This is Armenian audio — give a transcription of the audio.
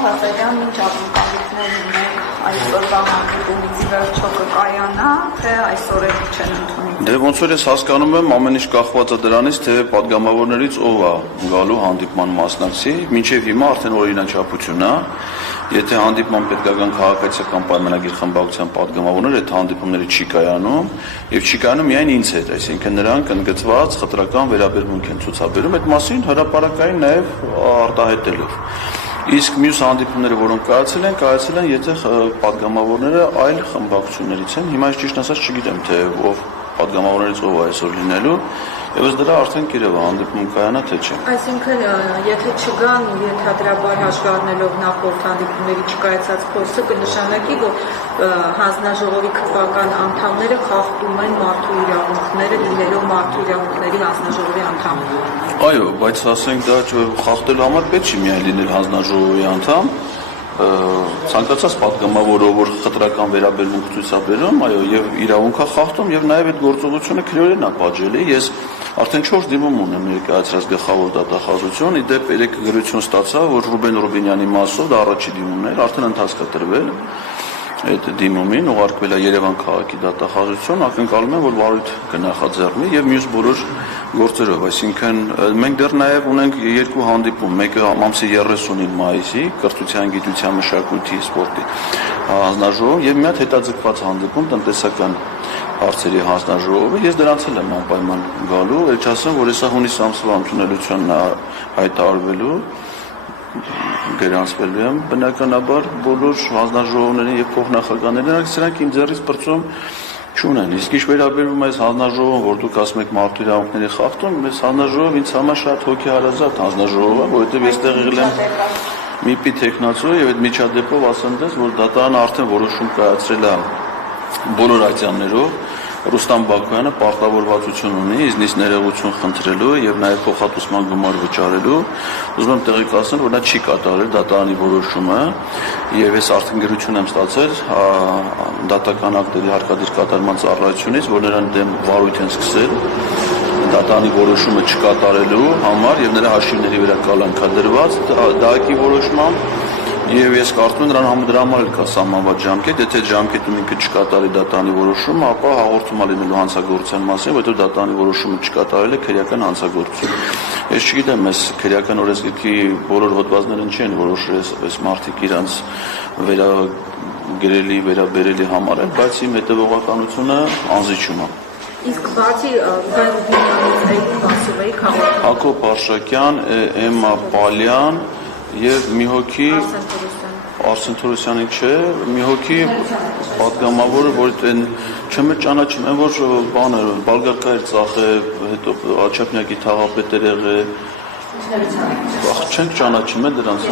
Ղազարյան ինչ ակնկալիքներ ունեք այսօրվա հանդիպումից վերջո կկայանա, թե այսօր էլ չեն ընդունի։ Դե ոնց որ ես հասկանում եմ, ամեն ինչ կախված է դրանից, թե պատգամավորներից ով է գալու հանդիպման մասնակցի, մինչև հիմա արդեն օրինաչափություն է, եթե հանդիպման պետքական քաղաքացիական պայմանագիր խմբակցության պատգամավորները այդ հանդիպումների չի կայանում եւ չի կայանում միայն ինձ հետ, այսինքն նրանք ընդգծված խտրական վերաբերմունք են ցուցաբերում այդ մասին հրապարակային նաեւ արտահայտելով։ Իսկ մյուս հանդիպումները, որոնք կայացել են, եթե պատգամավորները այլ խմբակցություններից են, հիմա ես ճիշտ ասած չգիտեմ, թե ով պատգամավորներից ով այսօր լինելու, եւ ըստ դրա արդեն կերեւ հանդիպում կայանա, թե չէ։ Այսինքն, եթե չգան ենթադրաբար հաշվի առնելով նախորդ հանդիպումների չկայացած փորձը, կնշանակի, որ հանձնաժողովի քվական անդամները խախտում են մարդու իրավունքները, լինելով մարդու իրավունքների հանձնաժողովի անդամներ։ Այո, բայց ասենք դա խախտելու համար պետք չի միայն լինել հանձնաժողովի անդամ, ցանկացած պատգամավոր, որ խտրական վերաբերմունք ցույցաբերում, այո, եւ իրավունքա խախտում եւ նաեւ այդ գործողությունը քրեորեն է պատժելի։ Ես արդեն 4 դիմում ունեմ ներկայացրած գլխավոր դատախազություն, ի դեպ 3 գրություն ստացա, որ Ռուբեն Ռուբինյանի մասով դա առաջի դիմումն էր, արդեն ընթացք է տրվել այդ դիմումին, ուղարկվել է Երևան քաղաքի դատախազություն, ակնկալում եմ, որ վարույթ կնախաձեռնի եւ մյուս բոլոր գործերով, այսինքն մենք դեռ նաեւ ունենք 2 հանդիպում, մեկը ամսի 30-ին մայիսի կրթության, գիտության, մշակույթի, սպորտի հանձնաժողով եւ մի հատ հետաձգված հանդիպում տնտեսական հարցերի հանձնաժողովը, ես դրանց էլ եմ անպայման գալու, էլ չասեմ, որ հեսա հունիս ամսվա ընդունելությունն հայտարարվելու գրանցվելու եմ, բնականաբար բոլոր հանձնաժողովներին եւ փոխնախագահներին սրանք իմ ձեռից պրծում չունեն, իսկ ինչ վերաբերում է հանձնաժողովին, որ դուք ասում եք մարդու իրավունքների խախտում, այս հանձնաժողովը ինձ համար շատ հոգեհարազատ հանձնաժողով է, որովհետեւ ես տեղել եմ ՄԻՊ-ի տեխնացու եւ այդ միջադեպով ասեմ դες, որ դատարանը արդեն որոշում կայացրել է բոլոր այցաններով Ռուստամ Բաքոյանը պարտավորվածություն ունի իզնից ներողություն խնդրելու եւ նաեւ փոխհատուցման գումար վճարելու։ Ուզում եմ տեղեկացնել, որ նա չի կատարել դատարանի որոշումը եւ ես արդեն գրություն եմ ստացել դատական ակտերի հարկադիր կատարման ծառայությունից, որ նրան դեմ վարույթ են սկսել դատարանի որոշումը չկատարելու համար եւ նրա հաշիվների վրա կալանքադրված դակի որոշմամբ Եվ ես կարծում եմ նրան դրա համար էլ կա սահմանված ժամկետ, եթե ժամկետում ինքը չկատարի դատարանի որոշումը, ապա հաղորդում է լինելու հանցագործության մասին, որտեղ դատարանի որոշումը չկատարել է քրեական հանցագործություն։ Ես չգիտեմ, այս քրեական օրենսգրքի բոլոր հոդվածներն չեն որոշել այս մարդիկ իրանց վերագրելի, վերաբերելի համարել, բայց իմ հետևողականությունը անզիջում է։ Իսկ բացի Ռուբենյանից մասով էի քաղաքում Հակոբ Արշակյան, Էմմա Պալյան եւ մի հոգի Արսեն Թորոսյանի չէ, մի հոգի պատգամավորը, որ այն չեմ ճանաչում, այն որ բանը Բալգարկայր ծախ է, հետո Աչափնյակի թաղապետեր եղել, չենք ճանաչում է դրանց։